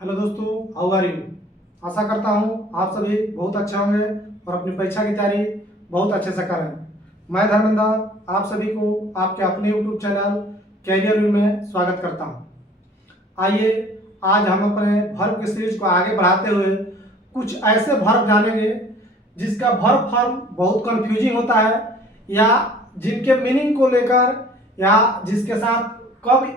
Hello दोस्तों, how are you. आशा करता हूँ आप सभी बहुत अच्छा होंगे और अपनी परीक्षा की तैयारी बहुत अच्छे से करें। मैं धर्मेंद्र आप सभी को आपके अपने यूट्यूब चैनल कैरियर व्यू में स्वागत करता हूँ। आइए आज हम अपने वर्ब की सीरीज को आगे बढ़ाते हुए कुछ ऐसे वर्ब जानेंगे जिसका वर्ब फॉर्म बहुत कंफ्यूजिंग होता है या जिनके मीनिंग को लेकर या जिसके साथ कब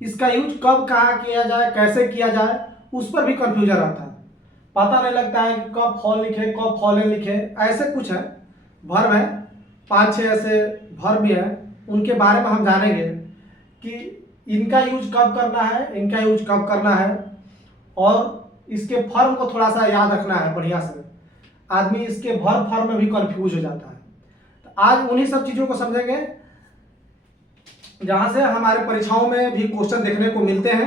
इसका यूज कब कहाँ किया जाए, कैसे किया जाए, उस पर भी कंफ्यूजन रहता है। पता नहीं लगता है कि कब फॉल लिखे कब फॉलन लिखे, ऐसे कुछ है वर्ब है। 5-6 ऐसे वर्ब भी है, उनके बारे में हम जानेंगे कि इनका यूज कब करना है, इनका यूज कब करना है और इसके फॉर्म को थोड़ा सा याद रखना है बढ़िया से। आदमी इसके वर्ब फॉर्म में भी कंफ्यूज हो जाता है। तो आज उन्हीं सब चीज़ों को समझेंगे जहाँ से हमारे परीक्षाओं में भी क्वेश्चन देखने को मिलते हैं।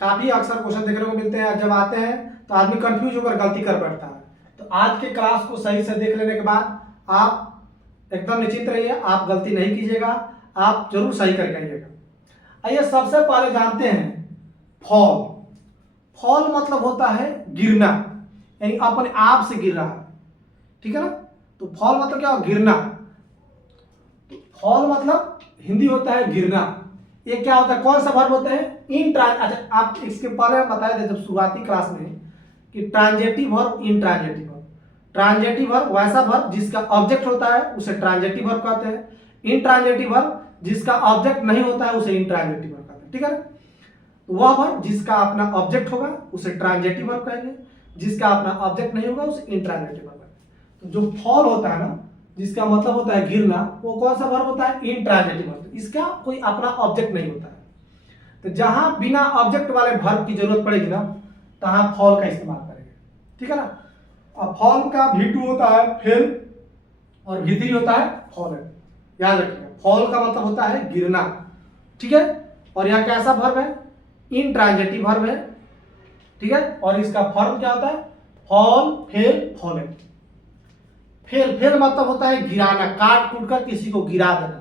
काफ़ी अक्सर क्वेश्चन देखने को मिलते हैं, जब आते हैं तो आदमी कंफ्यूज होकर गलती कर बैठता है। तो आज के क्लास को सही से देख लेने के बाद आप एकदम निश्चिंत रहिए, आप गलती नहीं कीजिएगा, आप जरूर सही करके आइएगा। आइए सबसे पहले जानते हैं फॉल। फॉल मतलब होता है गिरना, यानी अपने आप से गिर रहा है, ठीक है ना। तो फॉल मतलब क्या, गिरना। फॉल मतलब हिंदी होता है गिरना। ये क्या होता है, कौन सा वर्ब होता है, इन ट्रांज। अच्छा, आप इसके पहले बताए थे जब शुरुआती क्लास में कि ट्रांजेटिव वर्ब, इन ट्रांजेटिव वर्ब। ट्रांजेटिव वर्ब वैसा वर्ब जिसका ऑब्जेक्ट होता है उसे ट्रांजेटिव वर्ब कहते हैं। इन ट्रांजेटिव वर्ब जिसका ऑब्जेक्ट नहीं होता है उसे इन ट्रांजेटिव वर्ब कहते हैं, ठीक है। तो वह वर्ब जिसका अपना ऑब्जेक्ट होगा उसे ट्रांजेटिव वर्ब कहेंगे, जिसका अपना ऑब्जेक्ट नहीं होगा उसे इन ट्रांजेटिव वर्ब कहेंगे। तो जो फॉल होता है ना, जिसका मतलब होता है गिरना, वो कौन सा वर्ब होता है, इन ट्रांजिटिव वर्ब। इसका कोई अपना ऑब्जेक्ट नहीं होता है। तो जहां बिना ऑब्जेक्ट वाले वर्ब की जरूरत पड़ेगी ना, तहां फॉल का इस्तेमाल करेंगे, ठीक है ना। अब फॉल का V2 होता है फेल और V3 होता है फॉलन। याद रखिएगा, फॉल का मतलब होता है गिरना, ठीक है। और यहाँ कैसा वर्ब है, इन ट्रांजिटिव वर्ब है, ठीक है। और इसका फॉर्म क्या होता है, fall, fail, fallen. Fail, fail मतलब होता है गिराना, काट कूट कर किसी को गिरा देना।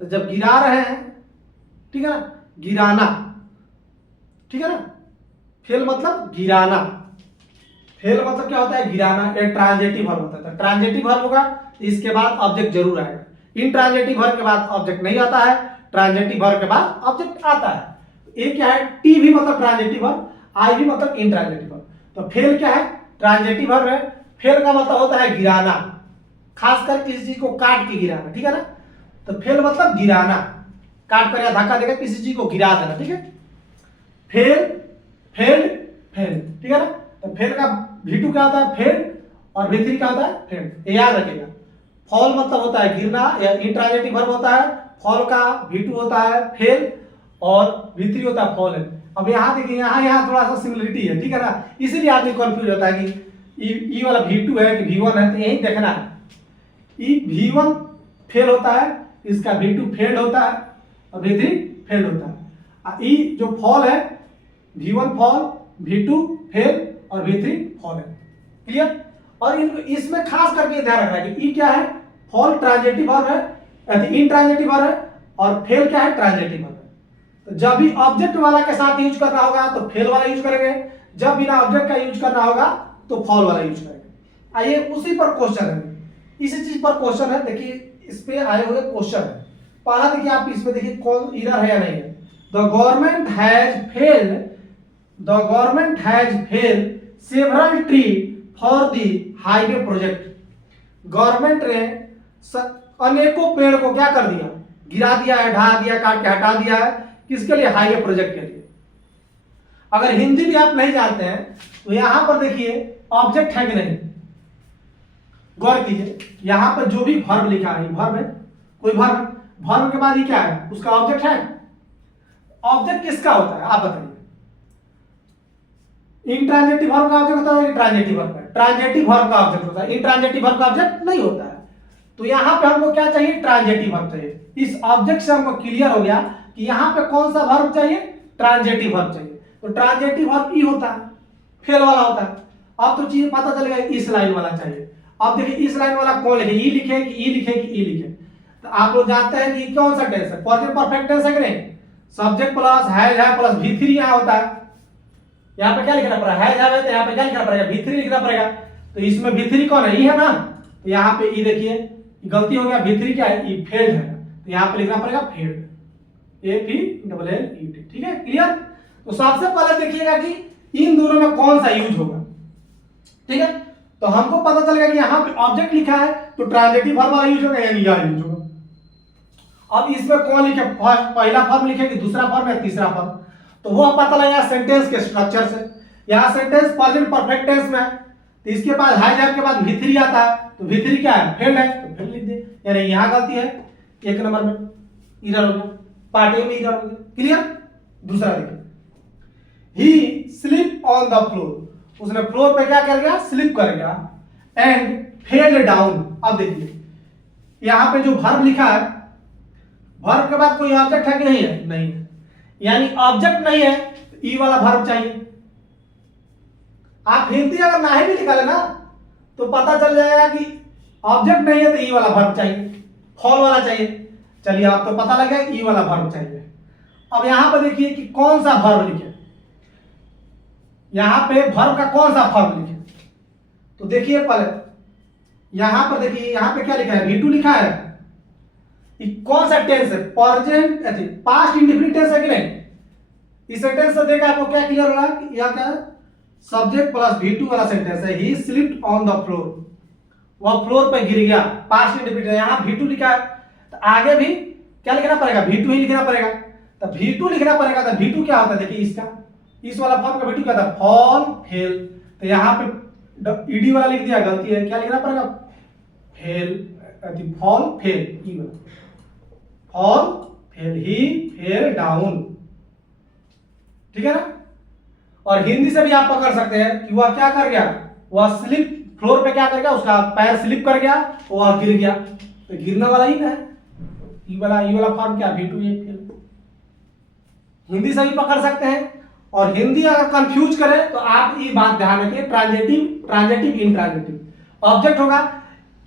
तो जब गिरा रहे हैं, ठीक है ना, गिराना, ठीक है ना। फेल मतलब गिराना। फेल मतलब क्या होता है, गिराना। एक ट्रांजिटिव वर्ब होता है। ट्रांजिटिव वर्ब होगा तो इसके बाद ऑब्जेक्ट जरूर आएगा। इन ट्रांजिटिव वर्ब के बाद ऑब्जेक्ट नहीं आता है, ट्रांजिटिव वर्ब के बाद ऑब्जेक्ट आता है। ये क्या है, टी भी मतलब ट्रांजिटिव वर्ब, आई भी मतलब इन ट्रांजिटिव वर्ब। तो फेल क्या है, ट्रांजिटिव वर्ब है। फेल का मतलब होता है गिराना, खासकर किसी चीज को काट के गिराना, ठीक है ना। तो फेल मतलब गिराना, काट कर या धक्का देकर किसी चीज को गिरा देना, ठीक है। फेल, फेल, फेल, ठीक है ना। तो फेल का V2 क्या होता है, फेल, और V3 क्या होता है, फेल। ये याद रखिएगा। फॉल मतलब होता है गिरना या इंट्रांजिटिव वर्ब होता है। फॉल का V2 होता है फेल और V3 होता है फॉलन। अब यहाँ देखिए, यहाँ थोड़ा सा सिमिलरिटी है, ठीक है ना। इसीलिए आदमी कंफ्यूज होता है कि ई वाला V2 है कि V1 है, तो यही देखना है। V1 फेल होता है, इसका V2 फेल होता है और V3 फेल होता है। ई जो फॉल है, V1 फॉल, V2 फेल और V3 फॉल है, क्लियर। और इसमें खास करके ध्यान रखना है कि ई क्या है, फॉल ट्रांजिटिव वर्ब है, इन ट्रांजिटिव वर्ब है, और फेल क्या है, ट्रांजिटिव वर्ब है। तो जब भी ऑब्जेक्ट वाला के साथ यूज करना होगा तो फेल वाला यूज करेंगे, जब बिना ऑब्जेक्ट का यूज करना होगा तो फॉल वाला यूज करेंगे। आइए उसी पर क्वेश्चन है, इसी चीज पर क्वेश्चन है। देखिए इस पे आए हुए क्वेश्चन है। पहला देखिए, आप इसमें देखिए कौन एरर है या नहीं है। The government has failed, the government has failed several tree for the highway project. Government ने अनेकों पेड़ को क्या कर दिया, गिरा दिया है, ढा दिया, काट के हटा दिया है, किसके लिए, हाईवे प्रोजेक्ट के लिए। अगर हिंदी भी आप नहीं जानते हैं तो यहां पर देखिए ऑब्जेक्ट है कि नहीं, गौर कीजिए। यहां पर जो भी वर्ब लिखा है, वर्ब है, कोई वर्ब, वर्ब के बाद ये क्या है, उसका ऑब्जेक्ट है। ऑब्जेक्ट किसका होता है, आप बताइए। इंट्रांजिटिव वर्ब का ऑब्जेक्ट होता है, ट्रांजिटिव वर्ब का। ट्रांजिटिव वर्ब का ऑब्जेक्ट होता है, इंट्रांजिटिव वर्ब का ऑब्जेक्ट नहीं होता है। तो यहां पे हमको क्या चाहिए, ट्रांजिटिव वर्ब चाहिए। इस ऑब्जेक्ट से हमको क्लियर हो गया कि यहां पे कौन सा वर्ब चाहिए, ट्रांजिटिव वर्ब चाहिए। तो ट्रांजिटिव वर्ब ई होता है, फेल वाला होता है। अब तो चीज पता चल गया, इस लाइन वाला चाहिए। अब देखिए इस लाइन वाला कौन लिखे, ई लिखे कि ई लिखे कि ई लिखे। तो आप लोग जानते हैं कि कौन सा टेंस है, प्रेजेंट परफेक्ट टेंस है कि नहीं। सब्जेक्ट प्लस है प्लस V3 यहां होता है, यहाँ पे क्या लिखना पड़ेगा, है तो यहाँ पे क्या लिखना पड़ेगा, V3 लिखना पड़ेगा। तो इसमें V3 कौन है, ई है ना। तो यहाँ पे ई देखिए गलती हो गया, V3 क्या है, ई फेल्ड है। तो यहाँ पे लिखना पड़ेगा फेल्ड, FELLED। ठीक है, क्लियर। तो सबसे पहले देखिएगा कि इन दोनों में कौन सा यूज होगा। ठीक है, तो हमको पता चलेगा कि यहाँ पे ऑब्जेक्ट लिखा है तो ट्रांजिटिव वर्ब वाला यूज होगा यानी यह यूज होगा। अब इसमें कौन लिखे, पहला फॉर्म लिखे कि दूसरा फॉर्म या तीसरा फॉर्म, तो वो पता लगेगा सेंटेंस के स्ट्रक्चर से। यहाँ सेंटेंस प्रेजेंट परफेक्ट टेंस में है, तो इसके बाद हैज हैव के बाद V3 आता है, तो V3 क्या है, फेल्ड है, तो फेल्ड लिख दे। यानी यहाँ गलती है, एक नंबर में एरर हो गया, पार्ट ए में एरर हो गया। क्लियर। दूसरा देखिए, ही स्लिप ऑन द फ्लोर, उसने फ्लोर पे क्या कर गया, स्लिप कर गया, एंड फेल डाउन। अब देखिए यहाँ पे जो वर्ब लिखा है, वर्ब के बाद कोई ऑब्जेक्ट है कि नहीं है, नहीं है, यानी ऑब्जेक्ट नहीं है तो ई वाला वर्ब चाहिए। आप हिंदी अगर नहीं भी निकाले ना तो पता चल जाएगा कि ऑब्जेक्ट नहीं है तो ई वाला वर्ब चाहिए, फॉल वाला चाहिए। चलिए आप तो पता लग गया ई वाला वर्ब चाहिए। अब यहां पर देखिए कि कौन सा वर्ब लिखे, यहां पे वर्ब का कौन सा फॉर्म लिखे। तो देखिए पहले यहां पर देखिए, यहां पे क्या लिखा है, V2 लिखा है। ये कौन सा टेंस है, प्रेजेंट पास्ट इंडेफिनिट टेंस है कि नहीं। इस सेंटेंस से देखा आपको क्या क्लियर होगा कि यह क्या है, सब्जेक्ट प्लस V2 वाला सेंटेंस है। ही स्लिप्ड ऑन द फ्लोर, वह फ्लोर पे गिर गया, पास्ट इंडेफिनिट है। यहां V2 लिखा है तो आगे भी क्या लिखना पड़ेगा, V2 ही लिखना पड़ेगा। तो V2 लिखना पड़ेगा, तो V2 क्या होता है, देखिए इसका, इस वाला फॉर्म का V2 क्या था, फॉल फेल। तो यहां पे ईडी वाला लिख दिया, गलती है, क्या लिखना पड़ेगा, फेल, फॉल फेल, ई वाला फॉल फेल, ही फेल डाउन। ठीक है ना। और हिंदी से भी आप पकड़ सकते हैं कि वह क्या कर गया, वह स्लिप, फ्लोर पे क्या कर गया, उसका पैर स्लिप कर गया, वह गिर गया। तो गिरने वाला ही ना है, ई वाला फॉर्म क्या, V2 ये फेल। हिंदी से भी पकड़ सकते हैं। और हिंदी अगर कंफ्यूज करे तो आप ये बात ध्यान रखिए, ट्रांजिटिव इंट्रांजिटिव ऑब्जेक्ट होगा,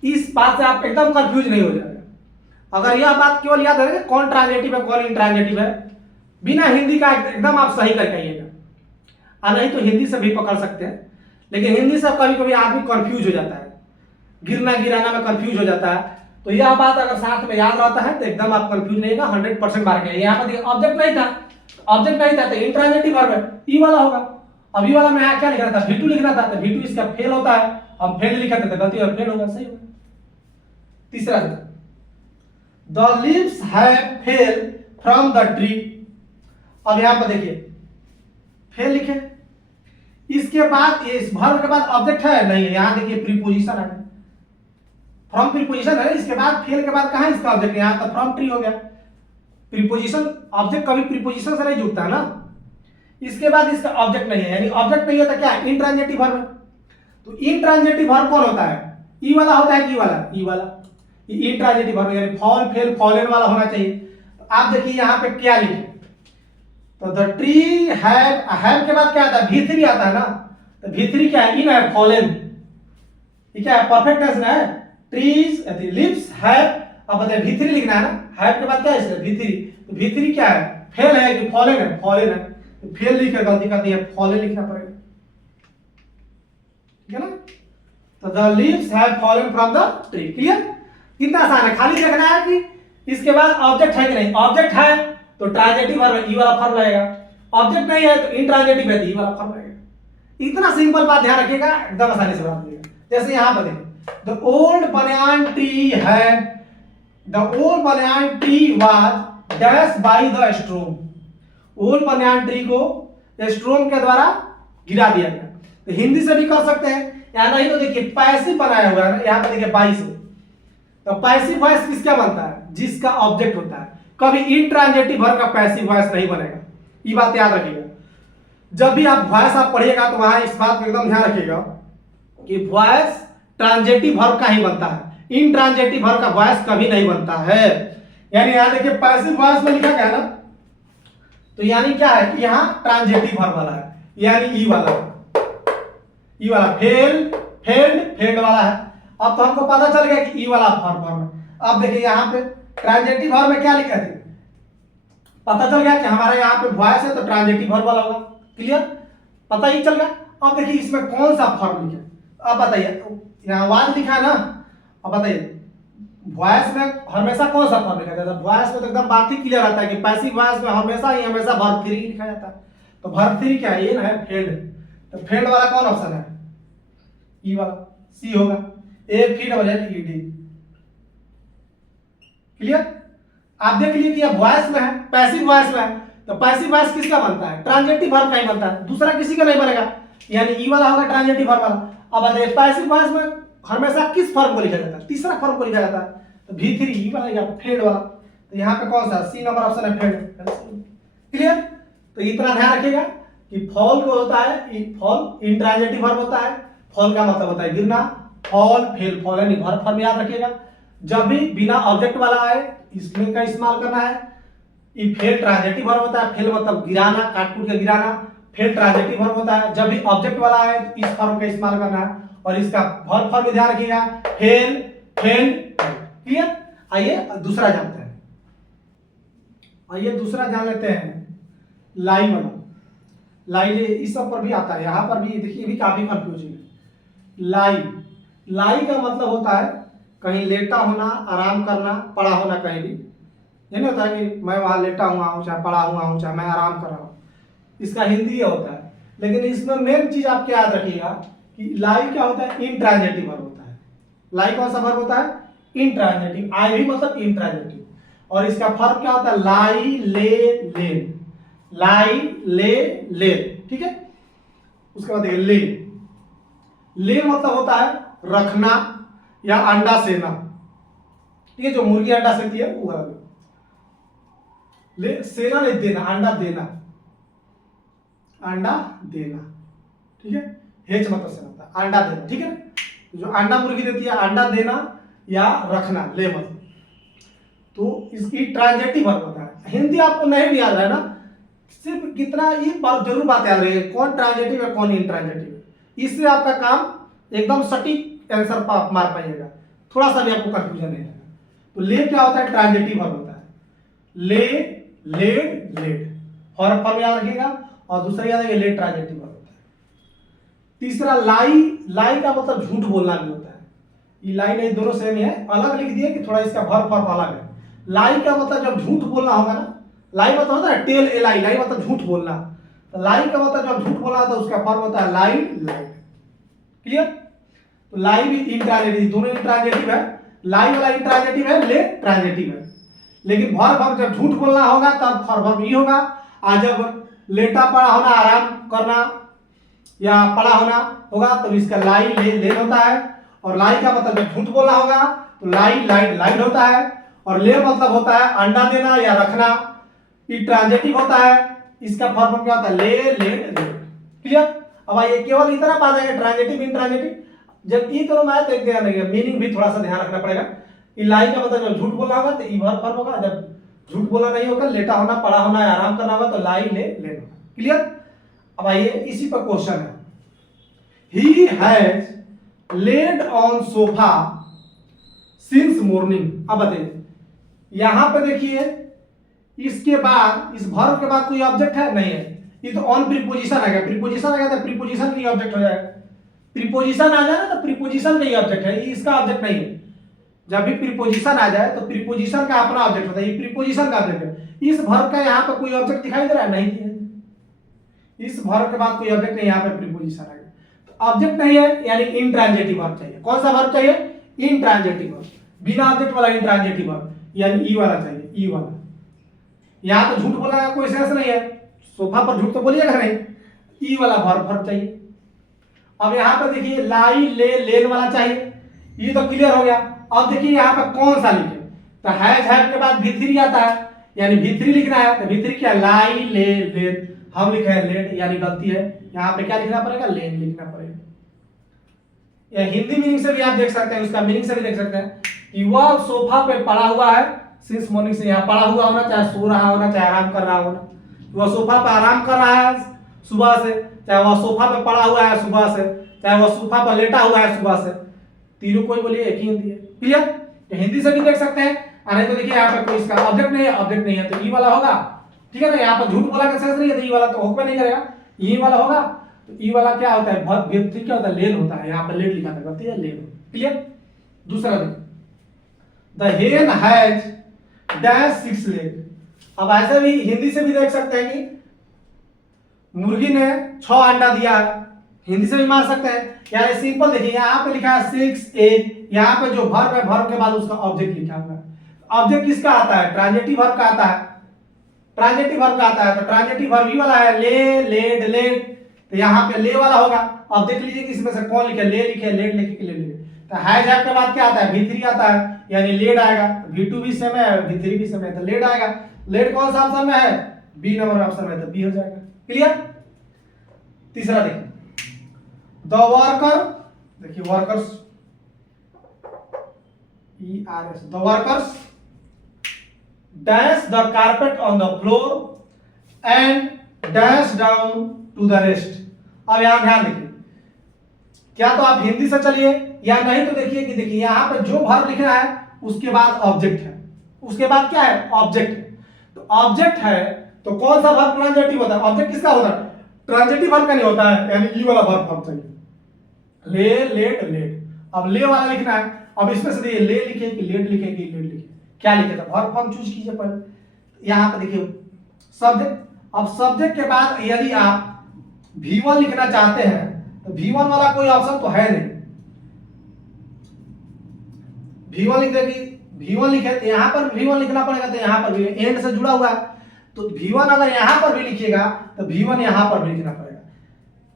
इस बात से आप एकदम कंफ्यूज नहीं हो जाएगा। अगर यह बात केवल याद रखें कौन ट्रांजिटिव है कौन इंट्रांजिटिव है, बिना हिंदी का एकदम आप सही करके आइएगा। और नहीं तो हिंदी से भी पकड़ सकते हैं, लेकिन हिंदी से कभी कभी आदमी कंफ्यूज हो जाता है, गिरना गिराना में कंफ्यूज हो जाता है। तो यह बात अगर साथ में याद रहता है तो एकदम आप कंफ्यूज नहीं होगा, 100% मार्क है। यहाँ पर ऑब्जेक्ट नहीं था, तो इंट्रांजिटिव वर्ब है, ई वाला होगा। अब ई वाला में क्या लिखना था, V2 लिखना था, तो V2 इसका फेल होता है, हम फेल लिखा था तो गलती और फेल होगा, सही होगा। तीसरा, the leaves have fell from the tree. अब यहां पर देखिए फेल लिखे, इसके बाद इस वर्ब के बाद ऑब्जेक्ट है नहीं है, यहां देखिए प्रीपोजिशन है, फ्रॉम प्रीपोजिशन है, इसके बाद फेल के बाद कहां है इसका ऑब्जेक्ट, यहां तो फ्रॉम ट्री हो गया। प्रीपोजिशन ऑब्जेक्ट कभी प्रीपोजिशन से नहीं जुड़ता है ना, इसके बाद इसका ऑब्जेक्ट नहीं है, यानी ऑब्जेक्ट नहीं है तो क्या है, इंट्रांजिटिव वर्ब है। तो इंट्रांजिटिव वर्ब कौन होता है, ई वाला होता है कि ई वाला, ये इंट्रांजिटिव वर्ब यानी फॉल फेल फॉलन वाला होना चाहिए। तो आप देखिए यहां पे क्या लिखे, तो द ट्री हैव के बाद क्या आता है, V3 आता है ना। तो V3 क्या है, इन है, फॉलन, ये क्या है, परफेक्ट टेंस है, ट्रीज लीव्स हैव। अब बताइए V3 लिखना है ना, हैव के बाद क्या है इसका, V3। तो V3 क्या है, फेल है कि फॉलन है, फॉलन है, तो फेल लिख कर गलती करती है, फॉलन लिखना पड़ेगा। ठीक है ना। तो the leaves have fallen from the tree. Clear, कितना आसान है, खाली देखना है कि इसके बाद ऑब्जेक्ट है कि नहीं। ऑब्जेक्ट है तो ट्रांजिटिव वर्ब ई वाला फॉर्म लगेगा, ऑब्जेक्ट नहीं है तो इंट्रांजिटिव है तो ई वाला फॉर्म लगेगा। इतना सिंपल बात ध्यान रखिएगा, एकदम आसानी से बात करिएगा। जैसे यहां पर देखिए, the old banyan tree had, the old banyan tree was dashed by the storm। Old banyan tree को स्ट्रोम के द्वारा गिरा दिया गया। तो हिंदी से भी कर सकते हैं, या नहीं तो देखिए पैसिव बनाया हुआ है ना, यहाँ पे देखिए 22 है। तो पैसिव वॉइस किसका बनता है, जिसका ऑब्जेक्ट होता है। कभी इंट्रांजिटिव वर्ब का पैसिव वॉइस नहीं बनेगा, ये बात याद रखिएगा। जब भी आप वॉइस आप पढ़िएगा तो वहां इस बात को एकदम ध्यान रखिएगा कि वॉइस ट्रांजिटिव वर्ब का ही बनता है, इंट्रांजिटिव वर्ब का वॉइस कभी नहीं बनता है। यानी यहां देखिए पैसिव वॉइस में लिखा गया है ना, तो यानी क्या है कि यहाँ ट्रांजिटिव वर्ब वाला है, यानी ई वाला, ई वाला फेल फेल्ड फेल्ड वाला है। अब तो हमको पता चल गया कि ई वाला फॉर्म है। अब देखिए यहाँ पे ट्रांजिटिव वर्ब में क्या लिखा है, पता चल गया कि हमारे यहाँ पे वॉइस है तो ट्रांजिटिव वर्ब वाला होगा। क्लियर। पता ही चल गया। अब देखिए इसमें कौन सा फॉर्म लिखे, अब बताइए, यहाँ वाज लिखा है ना, अब बताइए वॉइस में हमेशा कौन सा फॉर्म लिखा जाता है? वॉइस में तो एकदम बात ही क्लियर आता है कि पैसिव वॉइस में हमेशा वर्ब थ्री लिखा जाता है। तो वर्ब थ्री क्या है? ये ना है फेल्ड। तो फेल्ड वाला कौन ऑप्शन है? ई वाला, सी होगा। ए फीड हो जाए ईडी। क्लियर? आप देख लीजिए कि अब वॉइस में है, पैसिव वॉइस में है, तो पैसिव वॉइस किसका बनता है? ट्रांजिटिव वर्ब का ही बनता है, दूसरा किसी का नहीं बनेगा, यानी ई वाला होगा ट्रांजिटिव वर्ब वाला। अब बताइए पैसिव वॉइस में हमेशा किस फॉर्म को लिखा जाता है? तीसरा फॉर्म को लिखा जाता है, तो V3 ई वाला या फेल्ड वाला। तो यहाँ पे कौन सा? सी नंबर ऑप्शन है, फेल्ड। क्लियर? तो इतना ध्यान रखिएगा कि फॉल को होता है, फॉल इंट्रांजिटिव वर्ब होता है। फॉल का मतलब होता है गिरना, फॉल फेल, फॉल यानी वर्ब फॉर्म याद रखिएगा। जब भी बिना ऑब्जेक्ट वाला आए इसमें का इस्तेमाल करना है। ये फेल ट्रांजिटिव वर्ब होता है, फेल मतलब गिराना, काट कूट के गिराना, फेल ट्रांजिटिव वर्ब होता है। जब भी ऑब्जेक्ट वाला आए तो इस फॉर्म का इस्तेमाल करना है, और इसका वर्ब फॉर्म में ध्यान रखिएगा, फेल, फेल्ड। क्लियर? आइए दूसरा जानते हैं, आइए दूसरा जान लेते हैं, लाई वाला। लाई इस सब पर भी आता है, यहाँ पर भी देखिए, भी काफी कंफ्यूजिंग है। लाई, लाई का मतलब होता है कहीं लेटा होना, आराम करना, पड़ा होना कहीं भी। ये नहीं होता है कि मैं वहां लेटा हुआ हूँ, चाहे पड़ा हुआ हूँ, चाहे मैं आराम कर रहा हूँ, इसका हिंदी ये होता है। लेकिन इसमें मेन चीज आप क्या याद रखिएगा कि लाई क्या होता है? इंट्रांजिटिव वर्ब होता है। लाई कौन सा वर्ब होता है? इंट्रांजिटिव। आई भी मतलब इंट्रांजिटिव। और इसका फर्क क्या होता है? लाई, ले, लेन। लाई, ले, लेन। ठीक है? उसके बाद ले, ले मतलब होता है रखना या अंडा सेना। ठीक है? जो मुर्गी अंडा सेती है वो वाला ले। सेना नहीं, देना, अंडा देना, अंडा देना। ठीक है? हेच मतलब से होता है अंडा देना। ठीक है? जो अंडा मुर्गी देती है, अंडा देना या रखना, ले मतलब। तो इसकी ट्रांजिटिव वर्ब होता है। हिंदी आपको नहीं भी याद है ना, सिर्फ कितना ये जरूर बात याद रहे कौन ट्रांजिटिव है कौन इंट्रांजिटिव है। इससे आपका काम एकदम सटीक आंसर मार पाइएगा, थोड़ा सा भी आपको कंफ्यूजन नहीं रहेगा। तो ले क्या होता है? ट्रांजिटिव वर्ब होता है। ले, लेड, लेड, और फॉर्म याद रखिएगा। और दूसरा याद है ले ट्रांजिटिव वर्ब होता है। तीसरा लाई, लाई का मतलब झूठ बोलना भी होता है। ये लाई नहीं, दोनों सेम ही है, अलग लिख दिए कि थोड़ा इसका वर्ब फॉर्म अलग है। लाई का मतलब जब झूठ बोलना होगा ना, लाई मतलब होता है टेल, ए लाई, लाई मतलब झूठ बोलना। तो लाई का मतलब जब झूठ बोला तो उसका फॉर्म होता है लाई, लाइड। क्लियर? तो लाई भी इंट्रांजिटिव, दोनों इंट्रांजिटिव है। लाई वाला इंट्रांजिटिव है, ले ट्रांजिटिव है। लेकिन वर्ब जब झूठ बोलना होगा तब वर्ब ई होगा, और जब लेटा पड़ा होना, आराम करना या पड़ा होना होगा तो इसका लाई, ले, लेन होता है। और लाई का मतलब जब झूठ बोलना होगा तो लाई, लाइड, लाइड होता है। और ले मतलब होता है अंडा देना या रखना, ये ट्रांजिटिव होता है। इसका फॉर्म क्या होता है? ले, लेड, लेड। क्लियर? अब आइए केवल इतना बात है ट्रांजिटिव इंट्रांजिटिव। जब ई करो मैं तो ध्यान रखिएगा, मीनिंग भी थोड़ा सा ध्यान रखना पड़ेगा। ई लाई का मतलब जब झूठ बोलना होगा तो ई वर्ब फॉर्म होगा, जब झूठ बोलना नहीं होगा, लेटा होना, पड़ा होना या आराम करना होगा तो लाई, ले, लेन होगा। क्लियर? अब आइए इसी पर क्वेश्चन है, he has laid on sofa since morning. अब बताइए यहां पे देखिए, इसके बाद इस वर्ब के बाद कोई ऑब्जेक्ट है? नहीं है। ये तो ऑन प्रीपोजिशन आ गया, प्रीपोजिशन आ गया तो प्रीपोजिशन का ऑब्जेक्ट हो जाएगा। प्रीपोजिशन आ जाए ना तो प्रीपोजिशन का ही ऑब्जेक्ट है, ये इसका ऑब्जेक्ट नहीं है। जब भी प्रीपोजिशन आ जाए तो प्रीपोजिशन का अपना ऑब्जेक्ट होता है, ये प्रीपोजिशन का ऑब्जेक्ट है। इस वर्ब का यहाँ पे कोई ऑब्जेक्ट दिखाई दे रहा है? नहीं है। इस वर्ब के बाद कोई ऑब्जेक्ट नहीं, यहाँ पे प्रीपोजिशन आ गया तो ऑब्जेक्ट नहीं है, यानी इंट्रांजिटिव वर्ब चाहिए। कौन सा वर्ब चाहिए? इंट्रांजिटिव वर्ब, बिना ऑब्जेक्ट वाला इंट्रांजिटिव वर्ब, यानी ई वाला चाहिए, ई वाला। यहाँ तो झूठ बोलने का कोई सेंस नहीं है, सोफा पर झूठ तो बोलिएगा नहीं, ई वाला वर्ब चाहिए। अब यहाँ पर देखिए लाई, ले, लेन वाला चाहिए, ये तो क्लियर हो गया। अब देखिए यहाँ पर कौन सा लिखे, तो हैज के बाद V3 आता है, यानी V3 लिखना है। तो V3 क्या? लाई, ले, लेन। हम लिखे हैं लेड, यानी गलती है, यहाँ पे क्या लिखना पड़ेगा? लेन लिखना पड़ेगा। या हिंदी मीनिंग से भी आप देख सकते हैं, उसका मीनिंग से भी देख सकते हैं कि वह सोफा पे पड़ा हुआ है सिंस मॉर्निंग से। यहाँ पड़ा हुआ होना, चाहे सो रहा होना, चाहे आराम कर रहा होना। वह सोफा पे आराम कर रहा है सुबह से, चाहे वह सोफा पे पड़ा हुआ है सुबह से, चाहे वह सोफा पर लेटा हुआ है सुबह से, तीनों कोई बोलिए एक ही हिंदी है। क्लियर? तो हिंदी से भी देख सकते हैं। अरे तो देखिए यहाँ पे कोई इसका ऑब्जेक्ट नहीं है, ऑब्जेक्ट नहीं है तो ई वाला होगा। ठीक है ना? यहाँ पर झूठ बोला का सेंस नहीं है तो ई वाला तो होगा नहीं करेगा, ई वाला होगा। तो ई वाला क्या होता है, व्यक्ति क्या होता है, लेन होता है, यहाँ पर लेट लिखा था, गलती है, लेन। क्लियर। दूसरा देखो, द हेन हैज डैश 6 लेग। अब ऐसे भी हिंदी से भी देख सकते हैं कि मुर्गी ने 6 अंडा दिया है, हिंदी से भी मार सकते हैं। यानी सिंपल देखिए, यहाँ पे लिखा है 6 एग, यहाँ पे जो वर्ब है, वर्ब के बाद उसका ऑब्जेक्ट लिखा हुआ है। ऑब्जेक्ट किसका आता है, ट्रांजिटिव वर्ब का आता है, ट्रांजिटिव वर्ब का आता है। तो ट्रांजिटिव वर्ब ही वाला है, ले, लेड, लेड, तो यहाँ पे ले वाला होगा। अब देख लीजिए कि इसमें से कौन लिखे, ले लिखे, लेड लिखे कि लेड लिखे। तो हैज के बाद क्या आता है, V3 आता है, यानी लेड आएगा। V2 भी सेम है, V3 भी सेम है, तो लेड आएगा। लेड कौन सा ऑप्शन में है, बी नंबर ऑप्शन में, तो बी हो जाएगा। क्लियर। तीसरा देखिए, द वर्कर, देखिए workers, ERS, the workers dash the carpet on the floor and dash down to the rest। अब यहां ध्यान देखिए, क्या तो आप हिंदी से चलिए या नहीं तो देखिए कि देखिए यहां पे जो वर्ब लिखना है उसके बाद ऑब्जेक्ट है, उसके बाद क्या है, ऑब्जेक्ट है। तो ऑब्जेक्ट है तो कौन सा वर्ब ट्रांजिटिव होता है, ऑब्जेक्ट किसका होता है, ट्रांजिटिव वर्ब का नहीं होता है, यानी ई वाला वर्ब होना चाहिए, ले, लेट, लेट। अब ले वाला लिखना है, अब इसमें से देखिए ले लिखे कि लेट लिखे कि लेट लिखे, क्या लिखे था, वर्ब फॉर्म चूज कीजिए पहले। यहाँ पे देखिए सब्जेक्ट, अब सब्जेक्ट के बाद यदि आप V1 लिखना चाहते हैं तो V1 वाला कोई ऑप्शन तो है नहीं, V1 लिख देगी, V1 लिखे तो यहाँ पर V1 लिखना पड़ेगा, तो यहाँ पर भी एंड से जुड़ा हुआ है, तो V1 अगर यहाँ पर भी लिखिएगा तो V1 यहाँ पर भी लिखना पड़ेगा।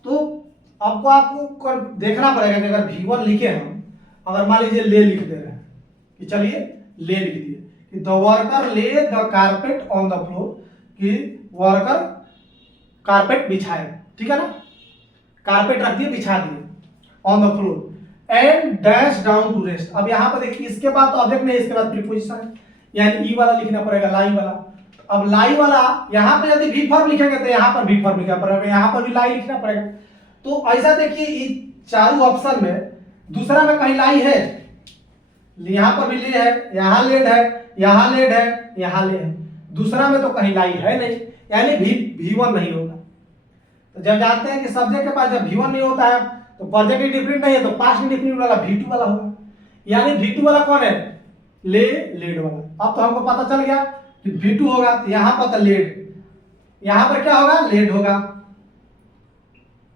तो आपको देखना पड़ेगा कि अगर V1 लिखे हम, अगर मान लीजिए ले लिख दे रहे हैं कि चलिए ले लिख दिए कि the worker lay the carpet on the floor, कि वर्कर कारपेट बिछाए, ठीक है ना, कारपेट रख दिए, बिछा दिए on the floor and dash down to rest. अब यहाँ पर देखिए इसके बाद तो ऑब्जेक्ट नहीं, इसके बाद प्रीपोजिशन है, यानी ई वाला लिखना पड़ेगा, लाई वाला। अब लाई वाला यहाँ पे यदि भी फॉर्म लिखेंगे तो यहाँ पर भी फॉर्म लिखना पड़ेगा, यहाँ पर भी लाई लिखना पड़ेगा। तो ऐसा देखिए इस चारों ऑप्शन में दूसरा में कहीं लाई है, यहाँ पर भी ले है, यहाँ लेड है, यहाँ लेड है, यहाँ ले है, दूसरा में तो कहीं लाई है नहीं, यानी V1 नहीं होगा। तो जब जानते हैं कि सब्जेक्ट के पास जब V1 नहीं होता है तो प्रेजेंट इंडेफिनिट नहीं है, तो पास्ट इंडेफिनिट वाला V2 वाला होगा, यानी V2 वाला कौन है, ले, लेड वाला। अब तो हमको पता चल गया कि V2 होगा, तो यहाँ पर तो लेड, यहाँ पर क्या होगा, लेड होगा।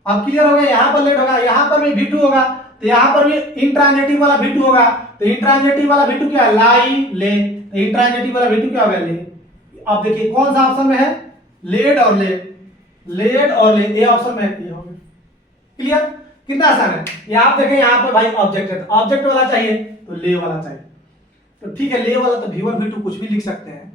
अब क्लियर हो गया, यहाँ पर लेड होगा, यहाँ पर भी V2 होगा, तो यहाँ पर भी इंट्रांजिटिव वाला V2 होगा, तो इंट्रांजिटिव वाला V2 क्या है, लाई, ले, तो इंट्रांजिटिव वाला V2 क्या होगा, ले। अब देखिए कौन सा ऑप्शन में है, लेड और ले, लेड और ले, ये ऑप्शन में है, ये हो गया। क्लियर, कितना आसान है ये। आप देखें यहाँ पर भाई ऑब्जेक्ट है, तो ऑब्जेक्ट वाला चाहिए तो ले वाला चाहिए, तो ठीक है ले वाला, तो V1 V2 कुछ भी लिख सकते हैं।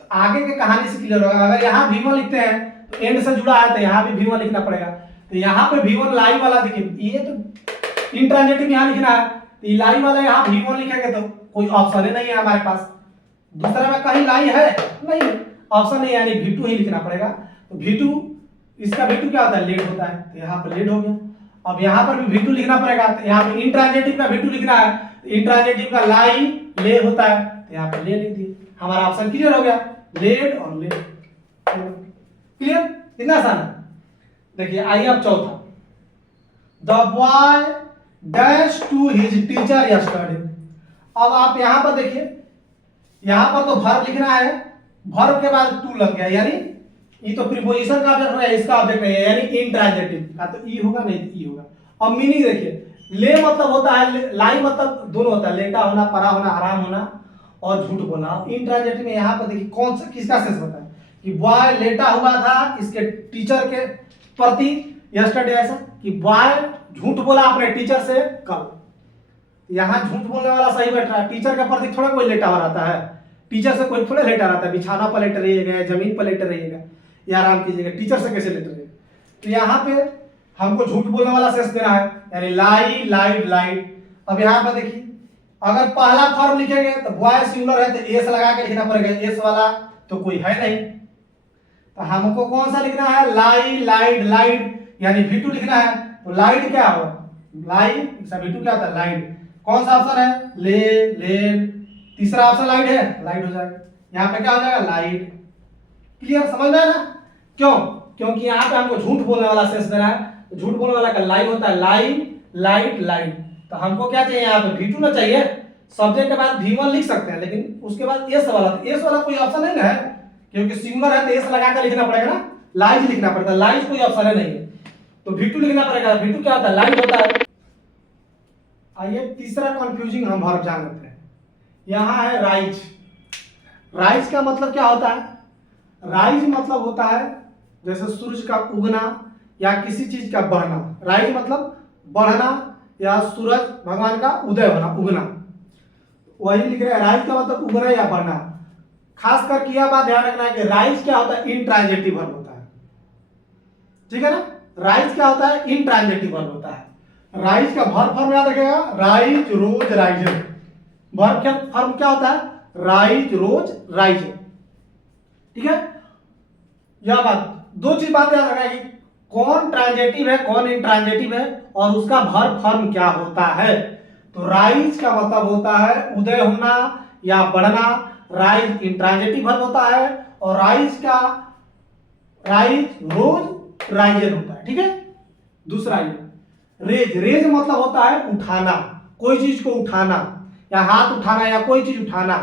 तो आगे के कहानी से क्लियर होगा, अगर यहाँ V1 लिखते हैं तो एंड से जुड़ा है, तो यहाँ भी V1 लिखना पड़ेगा। तो यहाँ पे V1 लाई वाला देखिए, ये तो इंट्रांजिटिव यहाँ लिखना है, तो लाई वाला यहाँ V1 लिखेंगे तो कोई ऑप्शन ही नहीं है हमारे पास, दूसरा में कहीं लाई है नहीं, ऑप्शन नहीं, यानी V2 ही लिखना पड़ेगा। तो V2, इसका V2 क्या होता है, लेड होता है, तो यहाँ पर लेड हो गया। अब यहाँ पर भी V2 लिखना पड़ेगा, तो यहाँ पे इंट्रांजिटिव का V2 लिखना है, तो इंट्रांजिटिव का लाई, ले होता है, तो यहाँ पे ले लिख दिए, हमारा ऑप्शन क्लियर हो गया, लेड और ले। क्लियर, कितना आसान है। देखिए आइए अब चौथा, the boy dash to his teacher yesterday. अब आप यहाँ पर देखिए, यहाँ पर तो वर्ब लिखना है, वर्ब के बाद टू लग गया, यानी ये तो प्रीपोजिशन का ऑब्जेक्ट है, इसका ऑब्जेक्ट नहीं है, यानी इंट्रांजिटिव का तो ई होगा, नहीं तो ई होगा। अब मीनिंग देखिए, ले मतलब होता है, लाई मतलब दोनों होता है, लेटा होना, परा होना, आराम होना और झूठ बोलना। इंट्रांजिटिव में यहाँ पर देखिए कौन सा किसका सेंस बताए कि बॉय लेटा हुआ था इसके टीचर के प्रति यस्टरडे, ऐसा कि बॉय झूठ बोला अपने टीचर से कल। यहाँ झूठ बोलने वाला सही बैठ रहा है, टीचर के प्रति थोड़ा कोई लेटा हुआ रहता है, टीचर से कोई थोड़ा लेटा रहता है, बिछाना पर लेटे रहिएगा, जमीन पर लेटे रहिएगा या आराम कीजिएगा, टीचर से कैसे लेटे रहिएगा। तो यहाँ पे हमको झूठ बोलने वाला सेंस देना है, यानी लाई, लाइड, लाइड। अब यहाँ पर देखिए, अगर पहला फॉर्म लिखेंगे तो बॉय सिंगुलर है, तो एस लगा के लिखना पड़ेगा, एस वाला तो कोई है नहीं, तो हमको कौन सा लिखना है, लाई, लाइड, लाइड, यानी V2 लिखना है। तो लाइड क्या होगा, लाई, V2 क्या होता है, लाइड। कौन सा ऑप्शन है, ले, लेड, तीसरा ऑप्शन लाइड है, लाइड हो जाएगा, यहाँ पे क्या हो जाएगा, लाइड। क्लियर, समझ में आया ना। क्यों, क्योंकि यहाँ पे हमको झूठ बोलने वाला सेंस देना है, तो झूठ बोलने वाला का लाइव होता है, लाइव लाइट लाइट। तो हमको क्या चाहिए यहाँ पे V2 ना चाहिए, सब्जेक्ट के बाद V1 लिख सकते हैं, लेकिन उसके बाद एस वाला, तो एस वाला कोई ऑप्शन नहीं ना है, क्योंकि सिंगुलर है तो एस लगा कर लिखना पड़ेगा ना, लाइज लिखना पड़ता है, लाइज कोई ऑप्शन है नहीं है, तो V2 लिखना पड़ेगा। V2 क्या होता है, लाइव होता है। आइए तीसरा कंफ्यूजिंग हम वर्ब जान लेते हैं। यहाँ है राइज। राइज का मतलब क्या होता है, राइज मतलब होता है जैसे सूरज का उगना या किसी चीज का बढ़ना। राइज मतलब बढ़ना या सूरज भगवान का उदय होना, उगना, वही लिख रहे हैं। राइज का मतलब उगना या बढ़ना। खास करके यह बात ध्यान रखना है कि राइज क्या होता है, इंट्रांजिटिव वर्ब होता है, ठीक है ना। राइज क्या होता है, इंट्रांजिटिव वर्ब होता है। राइज का वर्ब फॉर्म याद रखेगा, राइज रोज राइजर। वर्ब का फॉर्म क्या होता है, राइज रोज राइजर, ठीक है। यह बात, दो चीज बात याद रखना है कि कौन ट्रांजिटिव है कौन इंट्रांजिटिव है और उसका वर्ब फॉर्म क्या होता है। तो राइज का मतलब होता है उदय होना या बढ़ना, राइज इंट्रांजिटिव वर्ब होता है, और राइज रोज राइजर होता है, ठीक है। दूसरा ये रेज। रेज मतलब होता है उठाना, कोई चीज को उठाना या हाथ उठाना या कोई चीज उठाना,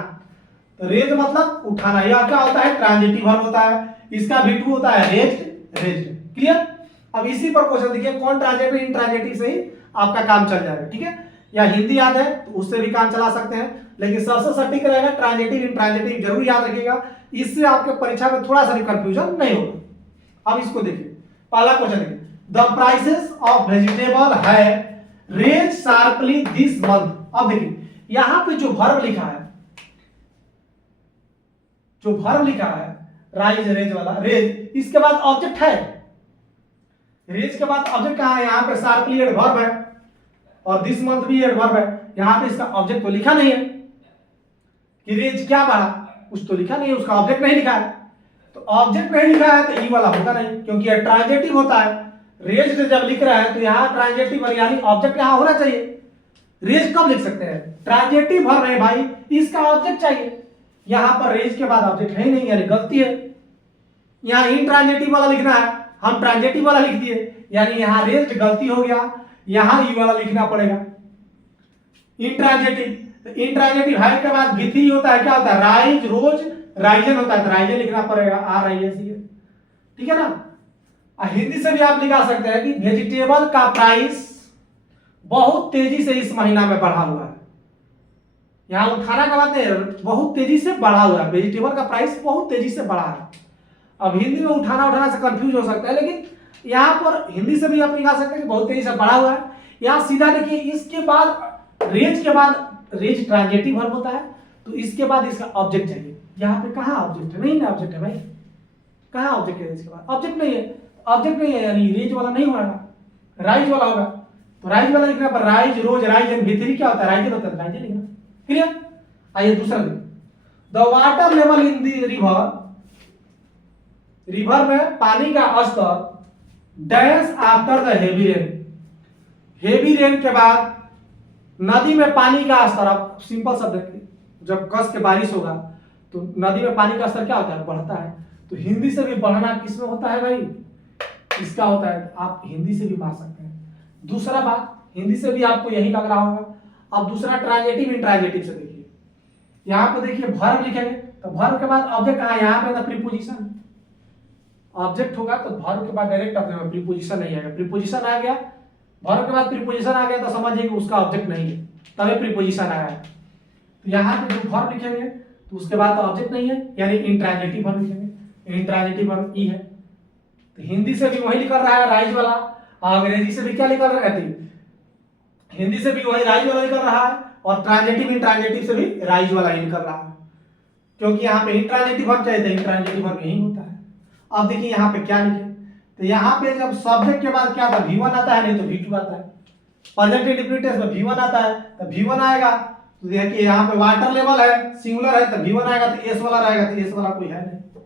तो रेज मतलब उठाना। यह क्या होता है, ट्रांजिटिव वर्ब होता है। इसका V2 होता है रेज्ड, रेज्ड। क्लियर। अब इसी पर क्वेश्चन देखिए, कौन ट्रांजिटिव इंट्रांजिटिव से ही आपका काम चल जाएगा, ठीक है। या हिंदी याद है तो उससे भी काम चला सकते हैं, लेकिन सबसे सटीक रहेगा ट्रांजिटिव इंट्रांजिटिव, जरूर याद रखिएगा। इससे आपके परीक्षा में थोड़ा सा भी कंफ्यूजन नहीं होगा। अब इसको देखिए, पहला क्वेश्चन देखिए, द प्राइसेस ऑफ वेजिटेबल है रेज शार्पली दिस मंथ। अब देखिए यहां पे जो वर्ब लिखा है, जो वर्ब लिखा है राइज रेज वाला, रेज, इसके बाद ऑब्जेक्ट है। रेज के बाद ऑब्जेक्ट कहां है, यहां पे शार्पली एडवर्ब है और दिस मंथ भी एडवर्ब है। यहां पे इसका ऑब्जेक्ट तो लिखा नहीं है कि रेज क्या बढ़ा, कुछ तो लिखा नहीं है, उसका ऑब्जेक्ट नहीं लिखा है। तो ऑब्जेक्ट नहीं लिखा है तो ई वाला होगा नहीं, क्योंकि यह ट्रांजिटिव होता है। रेज जब लिख रहा है तो यहां ट्रांजिटिव यानी ऑब्जेक्ट यहां होना चाहिए। रेज कब लिख सकते हैं, ट्रांजिटिव वर्ब है भाई, इसका ऑब्जेक्ट चाहिए। यहां पर रेज के बाद ऑब्जेक्ट है नहीं, यानी गलती है। यहां इंट्रांजिटिव वाला लिखना है, हम ट्रांजिटिव वाला लिख दिए, यानी यहां रेज गलती हो गया, यहां ई वाला लिखना पड़ेगा इंट्रांजिटिव। इंट्रांजिटिव है के बाद V3 होता है, क्या होता है, राइज रोज राइजन होता है, तो राइजन लिखना पड़ेगा, RISE, ठीक है ना। हिंदी से भी आप लिखा सकते हैं कि वेजिटेबल का प्राइस बहुत तेजी से इस महीना में बढ़ा हुआ है। यहां उठाना का बात है, बहुत तेजी से बढ़ा हुआ है, वेजिटेबल का प्राइस बहुत तेजी से बढ़ा है। अब हिंदी में उठाना से कंफ्यूज हो सकता है, लेकिन यहां पर हिंदी से भी आप लिखा सकते हैं कि बहुत तेजी से बढ़ा हुआ है। यहां सीधा देखिए, इसके बाद रेज के बाद रेज ट्रांजिटिव वर्ब होता है, तो इसके बाद इसका ऑब्जेक्ट चाहिए। यहाँ पे कहाँ ऑब्जेक्ट है, नहीं ना ऑब्जेक्ट है भाई, कहाँ ऑब्जेक्ट है, इसके बाद ऑब्जेक्ट नहीं है, ऑब्जेक्ट नहीं है, यानी रेज वाला नहीं होगा, राइज वाला होगा। तो राइज वाला लिखना पर rise rose rise and V3 क्या होता है, राइज होता है, राइज लिखना। क्लियर। आइए दूसरा देखिए, the water level in the river, river में पानी का स्तर dash after the heavy rain, heavy rain के बाद नदी में पानी का स्तर। आप सिंपल शब्द देखिए, जब कस के बारिश होगा तो नदी में पानी का स्तर क्या होता है, बढ़ता है। तो हिंदी से भी बढ़ना किसमें होता है भाई, इसका होता है। आप हिंदी से भी मार सकते हैं। दूसरा बात, हिंदी से भी आपको यही लग रहा होगा। अब दूसरा ट्रांजिटिव इंट्रांजिटिव से देखिए, यहाँ पे देखिए वर्ब लिखेंगे तो वर्ब के बाद ऑब्जेक्ट कहाँ है, यहाँ पे प्रीपोजिशन। ऑब्जेक्ट होगा तो वर्ब के बाद डायरेक्ट अपने में प्रीपोजिशन नहीं आएगा, प्रीपोजिशन आ गया, वर्ब के बाद प्रीपोजिशन आ गया तो समझिए कि उसका ऑब्जेक्ट नहीं है, तभी प्रीपोजिशन आया है। तो यहाँ पे जो वर्ब लिखेंगे तो उसके बाद तो ऑब्जेक्ट नहीं है, यानी इंट्रांजिटिव वर्ब लिखेंगे। इंट्रांजिटिव वर्ब ई है। तो हिंदी से भी वही लिख रहा है राइज वाला, अंग्रेजी से भी क्या लिख रहा है, हिंदी से भी वही राइज वाला लिख रहा है, और ट्रांजिटिव इंट्रांजिटिव से भी राइज वाला ही लिख रहा है, क्योंकि यहाँ पे इंट्रांजिटिव वर्ब चाहिए, तो इंट्रांजिटिव वर्ब यही होता है। अब देखिए यहाँ पे क्या लिखे, तो यहाँ पे जब सब्जेक्ट के बाद क्या आता है, V1 आता है, नहीं तो V2 आता है। प्रेजेंट इंडेफिनिट टेंस में V1 आता है तो V1 आएगा। तो देखिए यहाँ पे वाटर लेवल है, सिंगुलर है, तो V1 आएगा, तो S वाला रहेगा, तो S वाला कोई है नहीं,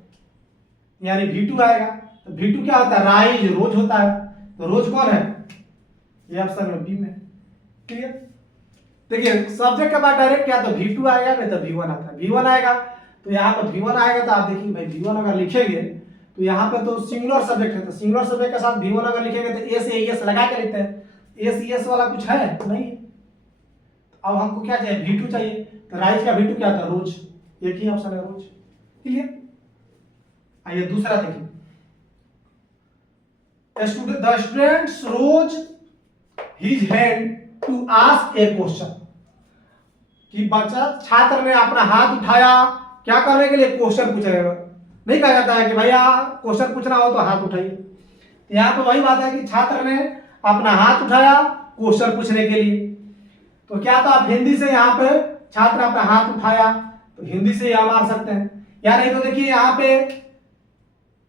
यानी V2 आएगा। तो V2 क्या होता है, राइज रोज होता है। तो रोज कौन है, ये ऑप्शन में बी में। क्लियर। देखिए सब्जेक्ट के बाद डायरेक्ट क्या, तो V2 आएगा, नहीं तो V1 आता है। V1 आएगा तो यहाँ पर V1 आएगा, तो आप देखिए भाई V1 अगर लिखेंगे तो यहाँ पे तो सिंगुलर सब्जेक्ट है, तो सिंगुलर सब्जेक्ट के साथ V1 अगर लिखेंगे तो एस ए एस लगा के लिखते हैं। एस एस वाला कुछ है नहीं। अब हमको क्या चाहिए, V2 चाहिए, तो राइज का V2 क्या था, रोज। एक ही ऑप्शन है, रोज। क्लियर। आइए दूसरा देखिए, the students rose his hand to ask a question, कि बच्चा छात्र ने अपना हाथ उठाया क्या करने के लिए, क्वेश्चन पूछेगा। नहीं कहा जाता है कि भैया क्वेश्चन पूछना हो तो हाथ उठाइए। यहाँ पे वही बात है कि छात्र ने अपना हाथ उठाया क्वेश्चन पूछने के लिए। तो क्या था, आप हिंदी से यहाँ पे छात्र अपना हाथ उठाया, तो हिंदी से यह मार सकते हैं, या नहीं तो देखिए यहाँ पे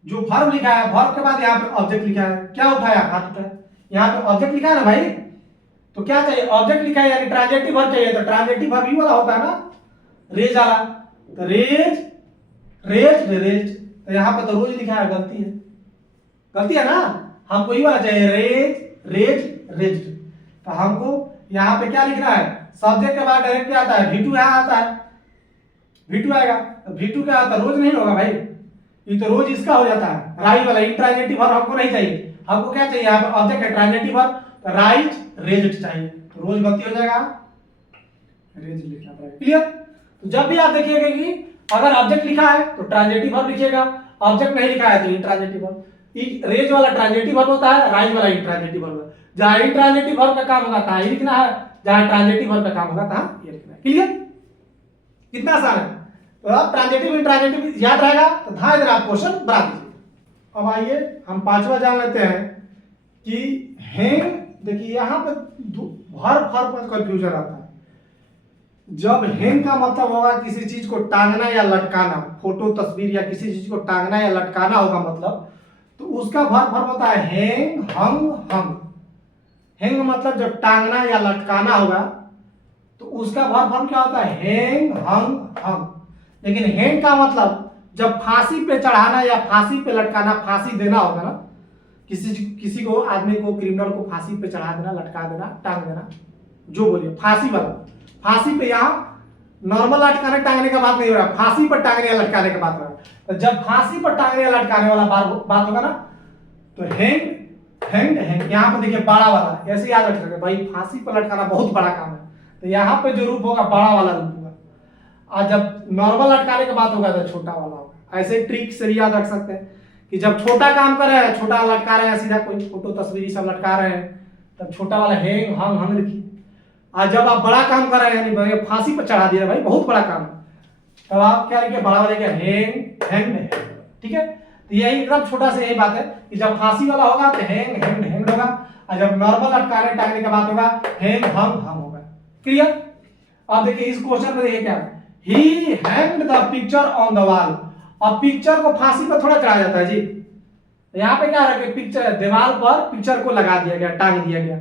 जो वर्ब लिखा है, वर्ब के बाद यहाँ पे ऑब्जेक्ट लिखा है, क्या उठाया, हाथ उठाया। यहाँ पे ऑब्जेक्ट लिखा है ना भाई, तो क्या चाहिए, ऑब्जेक्ट लिखा है यानी ट्रांजेक्टिव वर्ब चाहिए, तो ट्रांजेक्टिव वर्ब ही वाला होता है ना, रेज वाला। तो रेज रेज रेज, तो यहाँ पे तो रोज लिखा है, गलती है, गलती है ना, हमको ये वाला चाहिए, रेज रेज रेज। तो हमको यहाँ पे क्या लिखना है, सब्जेक्ट के बाद डायरेक्ट क्या आता है, V2 यहाँ आता है, V2 आएगा। तो V2 क्या आता है, रोज नहीं होगा भाई, ये तो रोज इसका हो जाता है, राइज वाला। इंट्रांजेक्टिव वर्ब हमको नहीं चाहिए, हमको क्या चाहिए, यहाँ पे ऑब्जेक्ट है ट्रांजेक्टिव वर्ब, तो राइज रेज चाहिए, तो रोज गलती हो जाएगा, रेज लिखना पड़ेगा। क्लियर। तो जब भी आप देखिएगा कि अगर ऑब्जेक्ट लिखा है तो ट्रांजेक्टिव वर्ब लिखिएगा, ऑब्जेक्ट नहीं लिखा है तो इंट्रांजेक्टिव वर्ब। रेज वाला ट्रांजेक्टिव वर्ब होता है, राइज वाला इंट्रांजेक्टिव वर्ब। जहां इंट्रांजेक्टिव वर्ब का काम होगा तहां ये लिखना है, जहां ट्रांजेक्टिव वर्ब का काम होगा तहां ये लिखना है। क्लियर। कितना आसान है। तो अब ट्रांजेक्टिव इंट्रांजेक्टिव याद रहेगा तो धा इधर आप क्वेश्चन बना दीजिए। अब आइए हम पांचवा जान लेते हैं कि हैंग। देखिए यहाँ पे हर पर कंफ्यूजन आता है। जब हैंग का मतलब होगा किसी चीज को टांगना या लटकाना, फोटो तस्वीर या किसी चीज को टांगना या लटकाना होगा मतलब, तो उसका वर्ब होता है हैंग हंग हंग। हैंग मतलब जब टांगना या लटकाना होगा तो उसका वर्ब क्या होता है, हैंग हंग हंग। लेकिन हैंग का मतलब जब फांसी पे चढ़ाना या फांसी पे लटकाना, फांसी देना होगा ना, किसी को, आदमी को, क्रिमिनल को फांसी पे चढ़ा देना, लटका देना, टांग देना, जो बोलिए फांसी वाला। फांसी पे यहाँ नॉर्मल लटकाने टांगने का बात नहीं हो रहा, फांसी पर टांगने या लटकाने का बात हो रहा है। तो जब फांसी पर टांगने या लटकाने वाला बात होगा ना, तो हैंग हैंग हैंग। यहाँ पे देखिए बड़ा वाला, ऐसे याद रख सकते भाई, फांसी पर लटकाना बहुत बड़ा काम है, तो यहाँ पे जो रूप होगा बड़ा वाला रूप होगा, और जब नॉर्मल लटकाने की बात होगा तो छोटा वाला होगा। ऐसे ट्रिक से याद रख सकते हैं कि जब छोटा काम कर रहे हैं, छोटा लटका रहे हैं, सीधा कोई फोटो तस्वीर सब लटका रहे हैं, तब छोटा वाला हैंग हंग हंग लिखिए। और जब आप बड़ा काम कर रहे हैं यानी फांसी पर चढ़ा दिया भाई, बहुत बड़ा काम है, तब आप क्या लिखिए, बड़ा वाले क्या, हैंग हैंग। ठीक है। तो यही एकदम छोटा सा यही बात है कि जब फांसी वाला होगा तो हैंग हैंग हैंग होगा, और जब नॉर्मल लटकाने टांगने का बात होगा हैंग हंग हंग होगा। क्लियर। अब देखिए इस क्वेश्चन में देखिए क्या, he hanged the picture on the wall. अब पिक्चर को फांसी पर थोड़ा चढ़ाया जाता है जी, यहाँ पे क्या रखे, पिक्चर दीवार पर पिक्चर को लगा दिया गया, टांग दिया गया।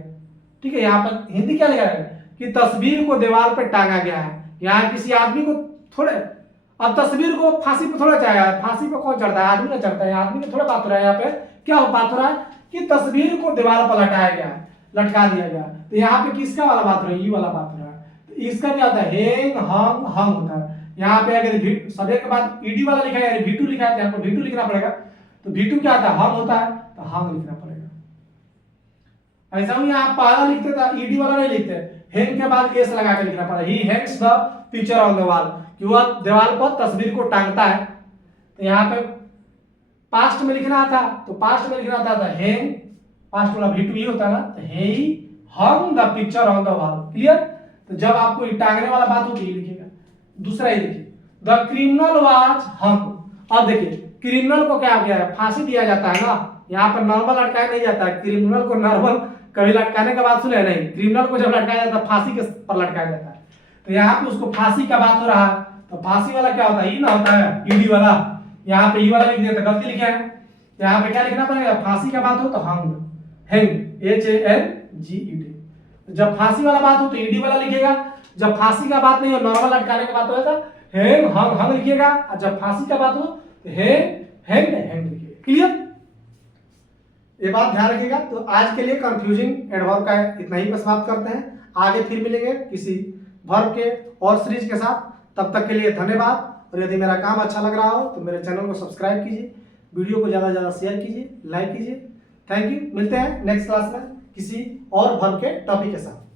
ठीक है। यहाँ पर हिंदी क्या लिखा है कि तस्वीर को दीवार पर टांगा गया है। यहाँ किसी आदमी को थोड़े, अब तस्वीर को फांसी पर थोड़ा चढ़ाया है, फांसी पर कौन चढ़ता है, आदमी ना चढ़ता है, आदमी का थोड़ा बात हो रहा है। यहाँ पे क्या बात हो रहा है कि तस्वीर को दीवार पर लटाया गया है, लटका दिया गया। तो यहाँ पे किसका वाला बात हो रहा है, ये वाला बात हो रहा है। तो इसका क्या होता है, हैंग हंग हंग होता है। यहाँ पे अगर सब्जेक्ट के बाद ईडी वाला लिखा है, V2 लिखा है, तो यहाँ पे V2 लिखना पड़ेगा। तो V2 क्या आता है, हम होता है, तो हम लिखना पड़ेगा। ऐसा ही आप पहला लिखते थे, ईडी वाला नहीं लिखते, हैंग के बाद एस लगा के लिखना पड़ेगा। ही Hanks the picture on the wall, कि वह दीवार पर तस्वीर को टांगता है। तो यहाँ पे पास्ट में लिखना था, तो पास्ट में लिखना था हैंग, पास्ट वाला V2 ही होता है ना, तो he hung the picture on the wall. Clear. तो जब आपको टांगने वाला बात हो तो ये लिखिएगा। दूसरा ही देखिए, द क्रिमिनल वाज हंग। अब देखिए क्रिमिनल को क्या किया है, फांसी दिया जाता है ना, यहाँ पर नॉर्मल लटकाया नहीं जाता है। क्रिमिनल को नॉर्मल कभी लटकाने का बात सुने नहीं, क्रिमिनल को जब लटकाया जाता है फांसी के पर लटकाया जाता है। तो यहाँ पे उसको फांसी का बात हो रहा है, तो फांसी वाला क्या होता है, ई ना होता है, ईडी वाला। यहाँ पे ई वाला लिख दिया तो गलती लिखा है। यहाँ पे क्या लिखना पड़ेगा, फांसी का बात हो तो हंग, हैंग HANGED। जब फांसी वाला बात हो तो ईडी वाला लिखेगा, जब फांसी का बात नहीं हो, नॉर्मल लटकाने की बात हो तो हैंग हंग हंग लिखिएगा, और जब फांसी का बात हो तो हैंग हैंग हैंग लिखिएगा। क्लियर। ये बात ध्यान रखिएगा। तो आज के लिए कंफ्यूजिंग एडवर्ब का इतना ही समाप्त करते हैं। आगे फिर मिलेंगे किसी वर्ब के और सीरीज के साथ। तब तक के लिए धन्यवाद। और यदि मेरा काम अच्छा लग रहा हो तो मेरे चैनल को सब्सक्राइब कीजिए, वीडियो को ज़्यादा से ज़्यादा शेयर कीजिए, लाइक कीजिए। Thank you. मिलते हैं नेक्स्ट क्लास में किसी और वर्ब के टॉपिक के साथ।